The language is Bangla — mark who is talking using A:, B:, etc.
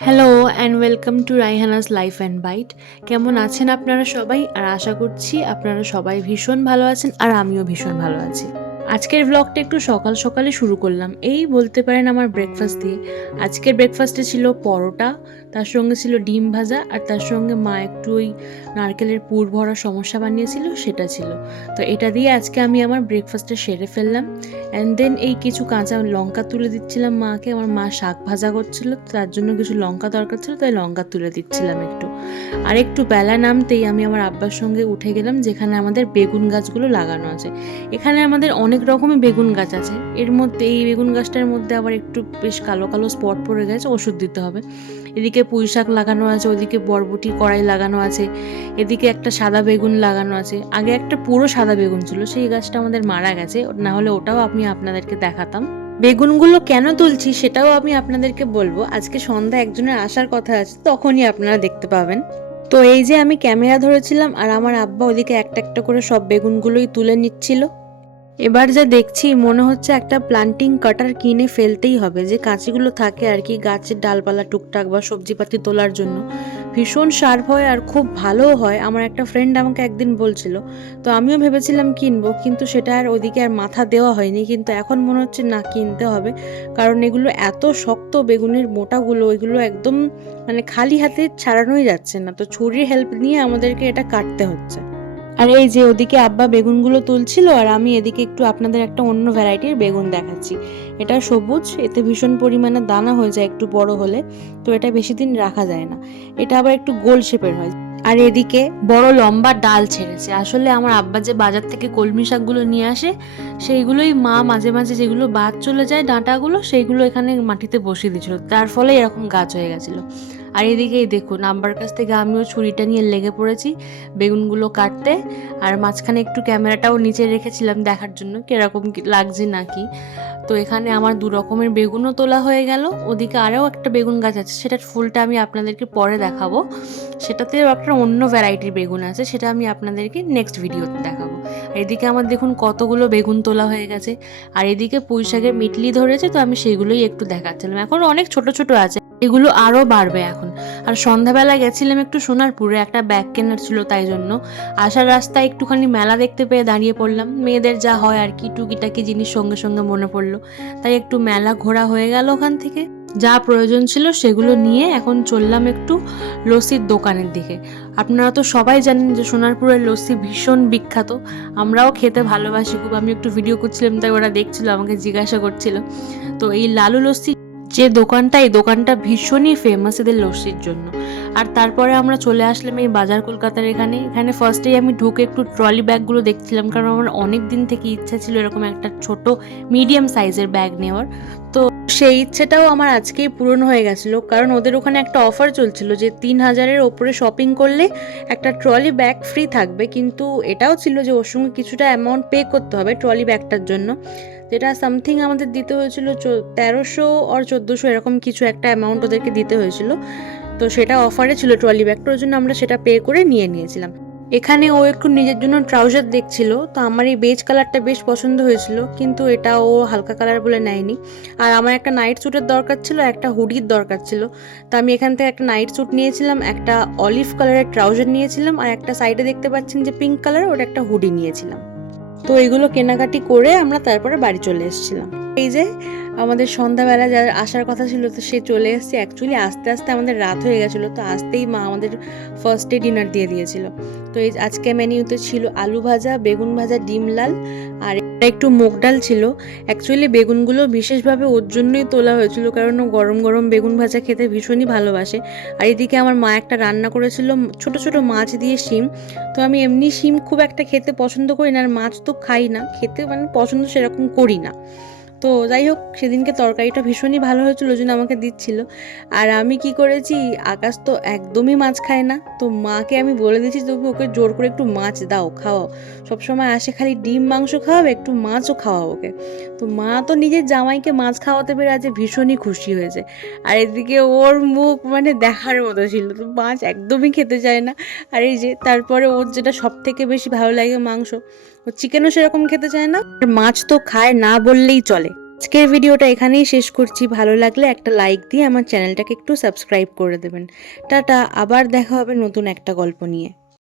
A: Hello and welcome to Raihana's life and bite কেমন আছেন আপনারা সবাই? আর আশা করছি আপনারা সবাই ভীষণ ভালো আছেন আর আমিও ভীষণ ভালো আছি। আজকের ব্লগটা একটু সকাল সকালে শুরু করলাম। এই বলতে পারেন আমার ব্রেকফাস্ট দিয়ে। আজকের ব্রেকফাস্টে ছিল পরোটা, তার সঙ্গে ছিল ডিম ভাজা, আর তার সঙ্গে মা একটু ওই নারকেলের পুর ভরা সমস্যা বানিয়েছিল, সেটা ছিল। তো এটা দিয়ে আজকে আমি আমার ব্রেকফাস্টটা সেরে ফেললাম। অ্যান্ড দেন এই কিছু কাঁচা লঙ্কা তুলে দিচ্ছিলাম মাকে। আমার মা শাক ভাজা করছিল, তার জন্য কিছু লঙ্কা দরকার ছিল, তাই লঙ্কা তুলে দিচ্ছিলাম একটু। আর একটু বেলা নামতেই আমি আমার আব্বার সঙ্গে উঠে গেলাম, যেখানে আমাদের বেগুন গাছগুলো লাগানো আছে। এখানে আমাদের অনেক রকমের বেগুন গাছ আছে। এর মধ্যে এই বেগুন গাছটার মধ্যে আবার একটু বেশ কালো কালো স্পট পড়ে গেছে, ওষুধ দিতে হবে। এদিকে পুঁই শাক লাগানো আছে, ওদিকে বরবটি, কড়াই লাগানো আছে, এদিকে একটা সাদা বেগুন লাগানো আছে। আগে একটা পুরো সাদা বেগুন ছিল, সেই গাছটা আমাদের মারা গেছে, না হলে ওটাও আমি আপনাদেরকে দেখাতাম। বেগুনগুলো কেন তুলছি সেটাও আমি আপনাদেরকে বলব। আজকে সন্ধ্যা একজনের আসার কথা আছে, তখনই আপনারা দেখতে পাবেন। তো এই যে আমি ক্যামেরা ধরেছিলাম, আর আমার আব্বা ওদিকে একটা একটা করে সব বেগুনগুলোই তুলে নিচ্ছিল। এবার যা দেখছি, মনে হচ্ছে একটা প্লান্টিং কাটার কিনে ফেলতেই হবে। যে কাঁচিগুলো থাকে আর কি, গাছের ডালপালা, টুকটাক বা সবজিপাতি তোলার জন্য। ভীষণ শার্প হয় আর খুব ভালোও হয়। আমার একটা ফ্রেন্ড আমাকে একদিন বলছিল, তো আমিও ভেবেছিলাম কিনবো, কিন্তু সেটা আর ওদিকে আর মাথা দেওয়া হয়নি। কিন্তু এখন মনে হচ্ছে না, কিনতে হবে। কারণ এগুলো এত শক্ত বেগুনের মোটাগুলো, এগুলো একদম মানে খালি হাতে ছাড়ানোই যাচ্ছে না। তো ছুরির হেল্প নিয়ে আমাদেরকে এটা কাটতে হচ্ছে। আর এই যে ওদিকে আব্বা বেগুনগুলো তুলছিল, আর আমি এদিকে একটু আপনাদের একটা অন্য ভ্যারাইটির বেগুন দেখাচ্ছি। এটা সবুজ, এতে ভীষণ পরিমাণে দানা হয়ে যায় একটু বড় হলে, তো এটা বেশি দিন রাখা যায় না। এটা আবার একটু গোল শেপের হয়। আর এদিকে বড় লম্বা ডাল ছেড়েছে। আসলে আমার আব্বা যে বাজার থেকে কলমি শাকগুলো নিয়ে আসে, সেইগুলোই মা মাঝে মাঝে যেগুলো বাদ চলে যায় ডাঁটাগুলো, সেইগুলো এখানে মাটিতে বসিয়ে দিয়েছিল। তার ফলে এরকম গাছ হয়ে গেছিল। আর এদিকেই দেখুন আব্বার কাছ থেকে আমিও ছুরিটা নিয়ে লেগে পড়েছি, বেগুনগুলো কাটতে, আর মাঝখানে একটু ক্যামেরাটাও নিচে রেখেছিলাম দেখার জন্য, কীরকম লাগছে নাকি। তো এখানে আমার দু রকমের বেগুনও তোলা হয়ে গেল, ওদিকে আরও একটা বেগুন গাছ আছে সেটার ফুলটা আমি আপনাদেরকে পরে দেখাবো। সেটাতেও একটা অন্য ভ্যারাইটির বেগুন আছে, সেটা আমি আপনাদেরকে নেক্সট ভিডিওতে দেখাবো। এদিকে আমার দেখুন কতগুলো বেগুন তোলা হয়ে গেছে, আর এদিকে পুঁই শাকের মিটলি ধরেছে, তো আমি সেগুলোই একটু দেখাচ্ছিলাম। এখন অনেক ছোট ছোট আছে। এগুলো আরও বাড়বে এখন। আর সন্ধ্যাবেলা গেছিলাম একটু সোনারপুরে, একটা ব্যাগ কেনার ছিল তাই জন্য। আসার রাস্তায় একটুখানি মেলা দেখতে পেয়ে দাঁড়িয়ে পড়লাম। মেয়েদের যা হয় আর কি, টুকিটাকি জিনিস সঙ্গে সঙ্গে মনে পড়ল। তাই একটু মেলা ঘোরা হয়ে গেল ওখান থেকে। যা প্রয়োজন ছিল সেগুলো নিয়ে এখন চললাম একটু লস্যির দোকানের দিকে। আপনারা তো সবাই জানেন যে সোনারপুরের লস্যি ভীষণ বিখ্যাত। আমরাও খেতে ভালোবাসি। খুব আমি একটু ভিডিও করছিলাম, তাই ওরা দেখছিল, আমাকে জিজ্ঞাসা করছিল। তো এই লালু লস্যি যে দোকানটা এই দোকানটা ভীষণই ফেমাস এদের লস্যির জন্য। আর তারপরে আমরা চলে আসলাম এই বাজার কলকাতার এখানে। এখানে ফার্স্টেই আমি ঢুকে একটু ট্রলি ব্যাগগুলো দেখছিলাম, কারণ আমার অনেক দিন থেকে ইচ্ছা ছিল এরকম একটা ছোট মিডিয়াম সাইজের ব্যাগ নেওয়ার। তো সেই ইচ্ছেটাও আমার আজকেই পূরণ হয়ে গেছিল, কারণ ওদের ওখানে একটা অফার চলছিল যে তিন হাজারের ওপরে শপিং করলে একটা ট্রলি ব্যাগ ফ্রি থাকবে। কিন্তু এটাও ছিল যে ওর সঙ্গে কিছুটা অ্যামাউন্ট পে করতে হবে ট্রলি ব্যাগটার জন্য। যেটা সামথিং আমাদের দিতে হয়েছিল তেরোশো আর চোদ্দোশো এরকম কিছু একটা অ্যামাউন্ট ওদেরকে দিতে হয়েছিল। তো সেটা অফারে ছিল ট্রলি ব্যাগটার জন্য আমরা সেটা পে করে নিয়ে নিয়েছিলাম। এখানে ও একটু নিজের জন্য ট্রাউজার দেখছিল, তো আমার এই বেজ কালারটা বেশ পছন্দ হয়েছিল, কিন্তু এটা ও হালকা কালার বলে নেয়নি। আর আমার একটা নাইট স্যুটের দরকার ছিল, একটা হুডির দরকার ছিল। তো আমি এখান থেকে একটা নাইট স্যুট নিয়েছিলাম, একটা অলিভ কালারের ট্রাউজার নিয়েছিলাম, আর একটা সাইডে দেখতে পাচ্ছেন যে পিঙ্ক কালার ওটা একটা হুডি নিয়েছিলাম। তো এইগুলো কেনাকাটি করে আমরা তারপরে বাড়ি চলে এসেছিলাম। এই যে আমাদের সন্ধ্যাবেলা যার আসার কথা ছিল, তো সে চলে এসছে। অ্যাকচুয়ালি আস্তে আস্তে আমাদের রাত হয়ে গেছিল, তো আসতেই মা আমাদের ফার্স্টে ডিনার দিয়ে দিয়েছিল। তো এই আজকে মেনিউতে ছিল আলু ভাজা, বেগুন ভাজা, ডিম লাল, আর একটু মুগ ডাল ছিল। অ্যাকচুয়ালি বেগুনগুলো বিশেষভাবে ওর জন্যই তোলা হয়েছিল, কারণ ও গরম গরম বেগুন ভাজা খেতে ভীষণই ভালোবাসে। আর এদিকে আমার মা একটা রান্না করেছিল, ছোট ছোট মাছ দিয়ে শিম। তো আমি এমনি শিম খুব একটা খেতে পছন্দ করি না, আর মাছ তো খাই না। খেতে মানে পছন্দ সেরকম করি না। তো যাই হোক, সেদিনকে তরকারিটা ভীষণই ভালো হয়েছিল ওই জন্য আমাকে দিচ্ছিল। আর আমি কি করেছি, আকাশ তো একদমই মাছ খায় না, তো মাকে আমি বলে দিয়েছি, তুমি ওকে জোর করে একটু মাছ দাও, খাওয়াও। সবসময় আসে খালি ডিম, মাংস খাওয়াবে, একটু মাছও খাওয়াও ওকে। তো মা তো নিজের জামাইকে মাছ খাওয়াতে পেরে আজ ভীষণই খুশি হয়েছে। আর এদিকে ওর মুখ মানে দেখার মতো ছিল, তো মাছ একদমই খেতে চায় না। আর এই যে, তারপরে ওর যেটা সব থেকে বেশি ভালো লাগে মাংস চিকেনও সেরকম খেতে চায় না। আর মাছ তো খায় না বললেই চলে। আজকের ভিডিওটা এখানেই শেষ করছি। ভালো লাগলে একটা লাইক দিয়ে আমার চ্যানেলটাকে একটু সাবস্ক্রাইব করে দেবেন। টাটা, আবার দেখা হবে নতুন একটা গল্প নিয়ে।